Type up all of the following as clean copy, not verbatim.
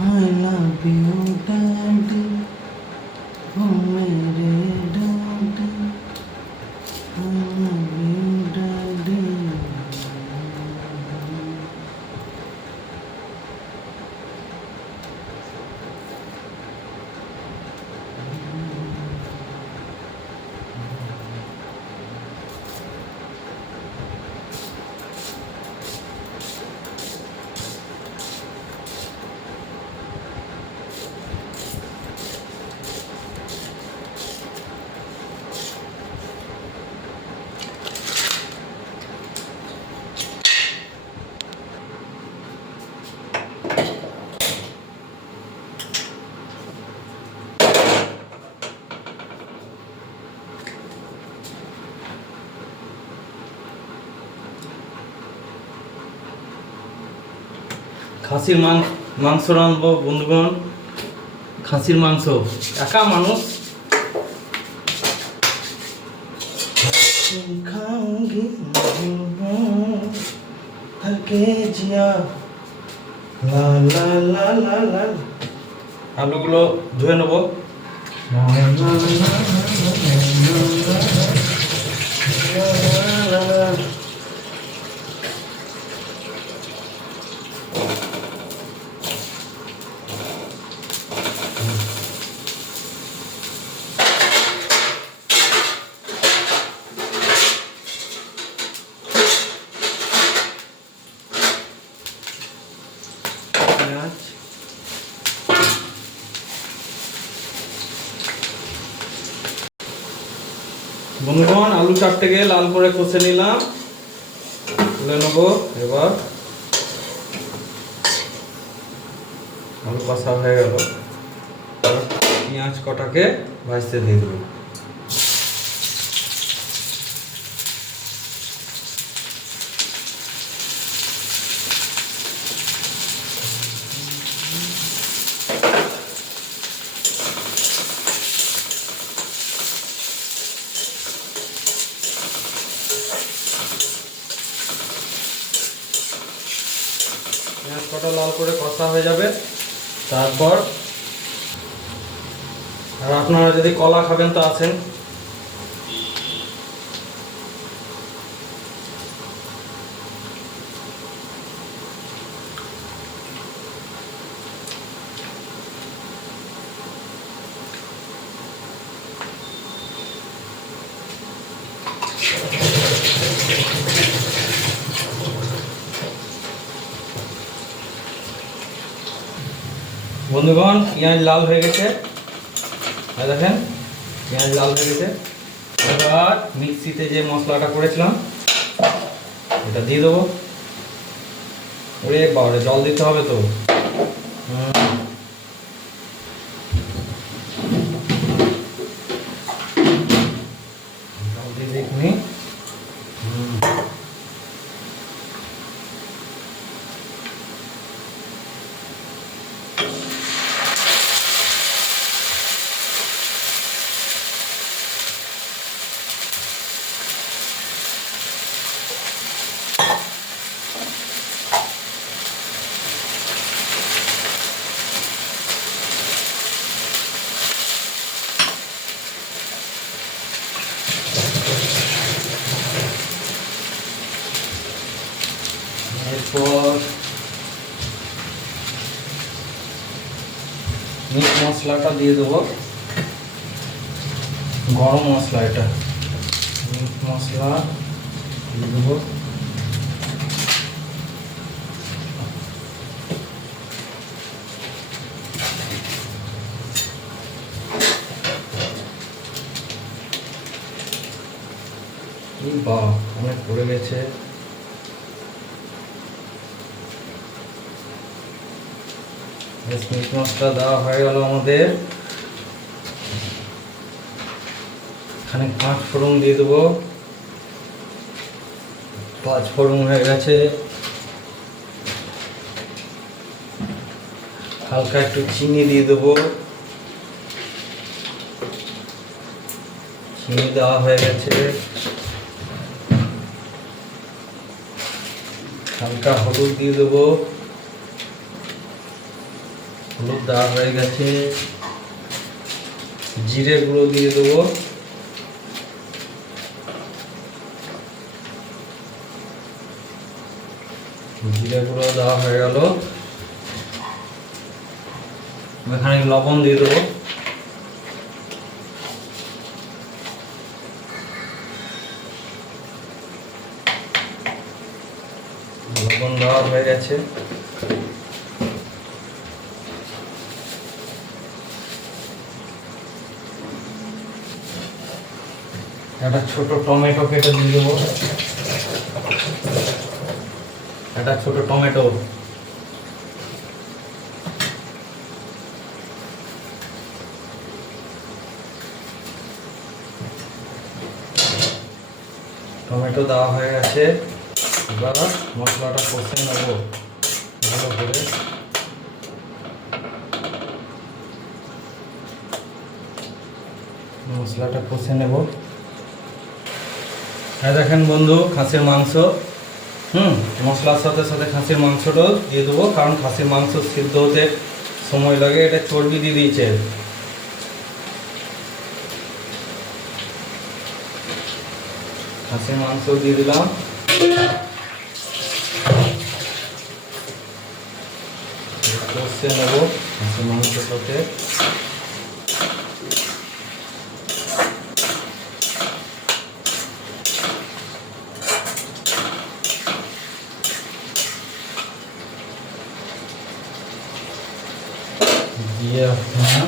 I love you, daddy. Oh, मेरे daddy. I love you, daddy. খাসির মাংস রাঁধবো বন্ধুগণ। খাসির মাংস, একা মানুষ খাऊंगी थके जिया ला ला ला ला ला। আলুগুলো ধুয়ে নেবো। বন্ধুগণ, আলু চারটেকে লাল করে কষে নিলাম, তুলে নেবো। এবার আলু কষা হয়ে গেল, পেঁয়াজ কটাকে ভাজতে দিয়ে দেবো। পেঁয়াজ কটা লাল করে কষা হয়ে যাবে, তারপর আর আপনারা যদি কলা খাবেন তো আছেন। বন্ধুগণ, পেঁয়াজ লাল হয়ে গেছে, দেখেন পেঁয়াজ লাল হয়ে গেছে। এবার মিক্সিতে যে মশলাটা করেছিলাম এটা দিয়ে দেবো। ওরে বাবারে, জল দিতে হবে তো। জল দিয়ে দেখুন। এরপর মিট মশলাটা দিয়ে দেবো, গরম মশলা, এটা মিট মশলা দিয়ে দেবো। বাহ, অনেক পড়ে গেছে। মিট মশলা দেওয়া হয়ে গেল আমাদের। এখানে 5 ফোড়ন দিয়ে দেবো। 5 ফোড়ন হয়ে গেছে। হালকা একটু চিনি দিয়ে দেবো। চিনি দেওয়া হয়ে গেছে। হালকা হলুদ দিয়ে দেবো। হলুদ দেওয়া হয়ে গেছে, জিরে গুঁড়ো দিয়ে দেবো, জিরে গুঁড়ো দেওয়া হয়ে গেল। এখানে লবণ দিয়ে দেবো, লবণ দেওয়া হয়ে গেছে। একটা ছোট টমেটো কেটে দিয়ে দেবো, একটা ছোট টমেটো, টমেটো দেওয়া হয়ে গেছে। এবার মশলাটা কষে নেবো ভালো করে। মশলাটা কষে নেব। দেখেন বন্ধু, খাসির মাংস, মশলার সাথে সাথে খাসির মাংসটাও দিয়ে দেবো, কারণ খাসির মাংস সিদ্ধ হতে সময় লাগে। এটা চর্বি দিয়ে দিয়েছে। খাসির মাংস দিয়ে দিলাম। কষে নেব খাসির মাংসের সাথে। দিয়ে আপনার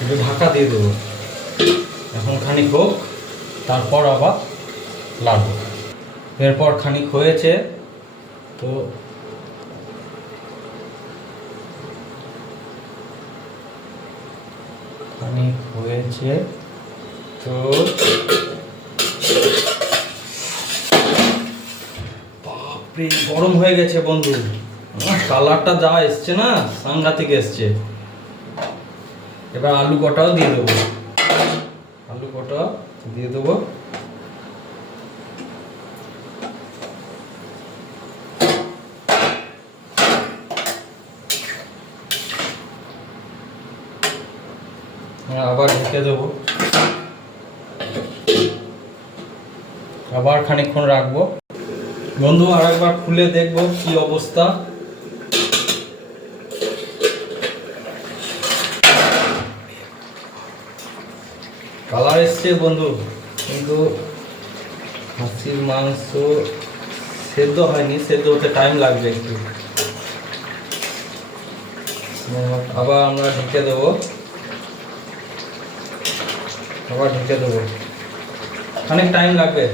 একটু ঢাকা দিয়ে দেবো। এখন খানিক হোক, তারপর আবার লাড়বো। এরপর খানিক হয়েছে, তো খানিক হয়েছে তো বাপরে, গরম হয়ে গেছে বন্ধু। কালারটা যা এসছে না, সাংঘাতিক এসছে। এবার আলু কটাও দিয়ে দেবো, আলু কটা দিয়ে দেবো। আবার ঢেকে দেবো, আবার খানিকক্ষণ রাখবো। বন্ধু আর একবার খুলে দেখবো কি অবস্থা। কালার এসছে বন্ধু, কিন্তু খাসির মাংস সেদ্ধ হয়নি, সেদ্ধ হতে টাইম লাগবে একটু। আবার আমরা ঢেকে দেবো, আবার ঢেকে দেবো। অনেক টাইম লাগবে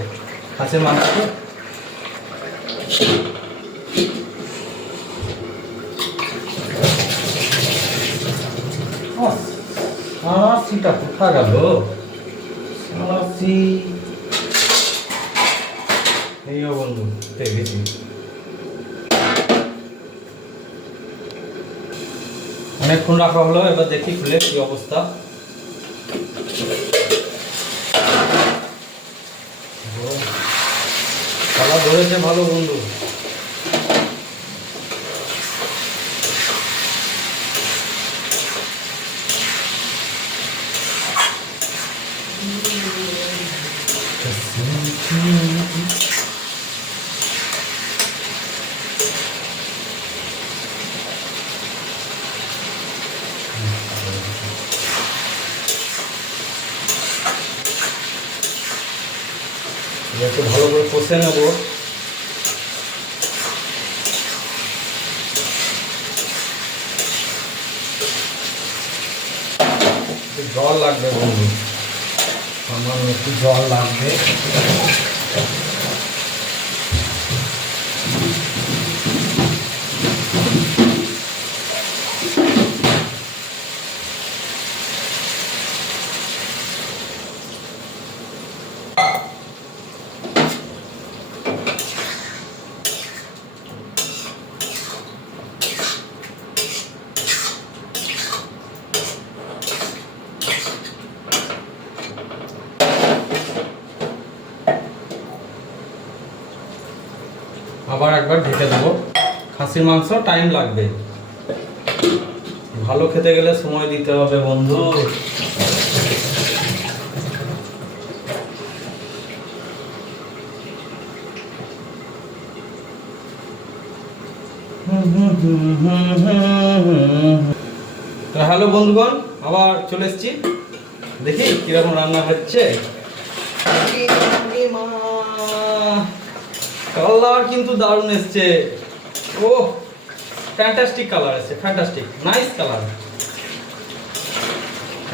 খাসির মাংস। সারাশিটা কোথা গেল? সারাশি এই বন্ধু দেখেছি। অনেকক্ষণ রাখা হলো, এবার দেখি খুলে কি অবস্থা। কালার ধরেছে ভালো বন্ধু। একটু ভালো করে কষে নেব। জল লাগবে বন্ধু, আমার একটু জল লাগবে। আবার একবার ঢেকে দেবো। খাসির মাংস টাইম লাগবে, ভালো খেতে গেলে সময় দিতে হবে বন্ধু। হ্যালো বন্ধুগণ, আবার চলে এসেছি, দেখি কিরকম রান্না হচ্ছে। কালার কিন্তু দারুণ এসছে, ও ফ্যান্টাস্টিক কালার এসছে, ফ্যান্টাস্টিক নাইস কালার।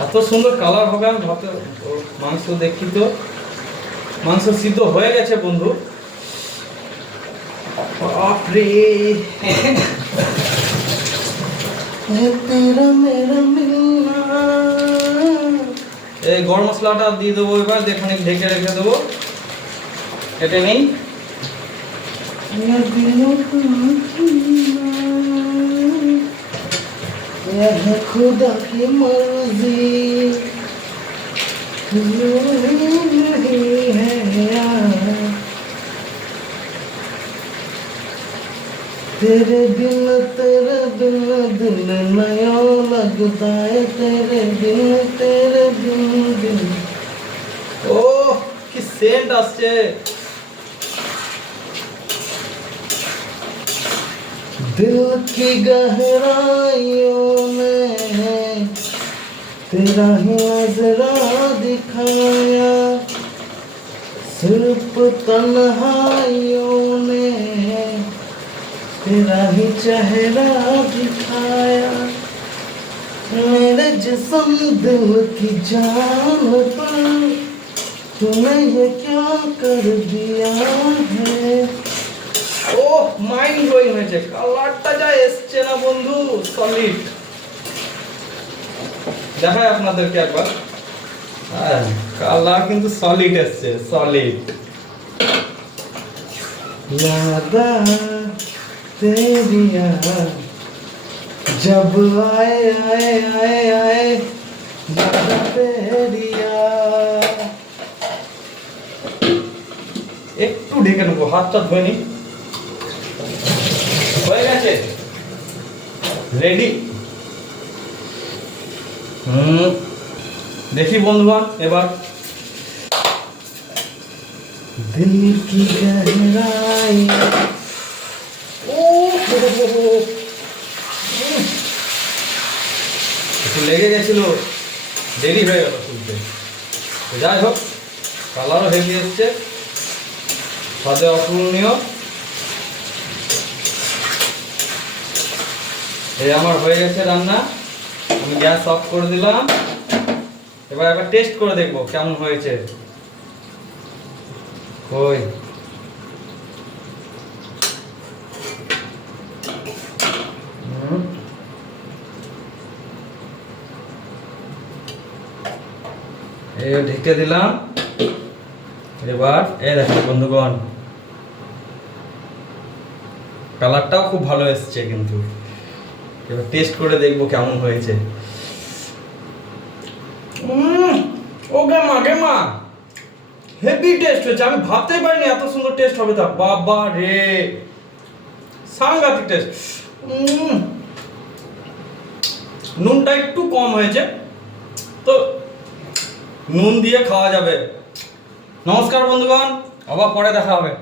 এত সুন্দর কালার হবে আমি ভাবতে। মাংস দেখি তো, মাংস সিদ্ধ হয়ে গেছে বন্ধু। বাপরে, এই গরম মশলাটা দিয়ে দেবো এবার, খানিক ঢেকে রেখে দেবো, কেটে নেই। खुदा की मर्जी तेरे बिन दिल नया लगता है, तेरे बिन दिल। ओ कि सेंट আসছে, दिल की गहराइयों में तेरा ही नजरा दिखाया, सिर्फ तन्हाइयों ने तेरा ही चेहरा दिखाया, मेरे जिस्म दिल की जान पर तूने ये क्या कर दिया है। ও মাইন্ড ব্লোয়িং হয়েছে, কালারটা যা এসছে না বন্ধু, সলিড। দেখাই আপনাদেরকে একবার, হ্যাঁ কালার কিন্তু সলিড এসছে, সলিড। यादा तेरिया जब आए आए आए आए यादा तेरिया। একটু ঢেকে নেবো, হাতটা ধুয়ে নি। হয়ে গেছে, রেডি। দেখি বন্ধুগণ এবার, दिल की गहराई। ও একটু লেগে গেছিল, দেরি হয়ে গেল তুলতে। যাই হোক, কালারও হেভি এসছে, স্বাদে অতুলনীয়। এই আমার হয়ে গেছে রান্না, আমি গ্যাস অফ করে দিলাম। এবার একবার টেস্ট করে দেখবো কেমন হয়েছে। কই এই ঢেকে দিলাম। এবার এই দেখো বন্ধুগণ, কালারটাও খুব ভালো এসছে কিন্তু। এবার টেস্ট করে দেখবো কেমন হয়েছে। ওকে মা হেভি টেস্ট হয়েছে, আমি ভাবতেই পারিনি এত সুন্দর টেস্ট হবে। তা বাবা রে, সাংঘাতিক টেস্ট। নুনটা একটু কম হয়েছে, তো নুন দিয়ে খাওয়া যাবে। নমস্কার বন্ধুগণ, আবার পরে দেখা হবে।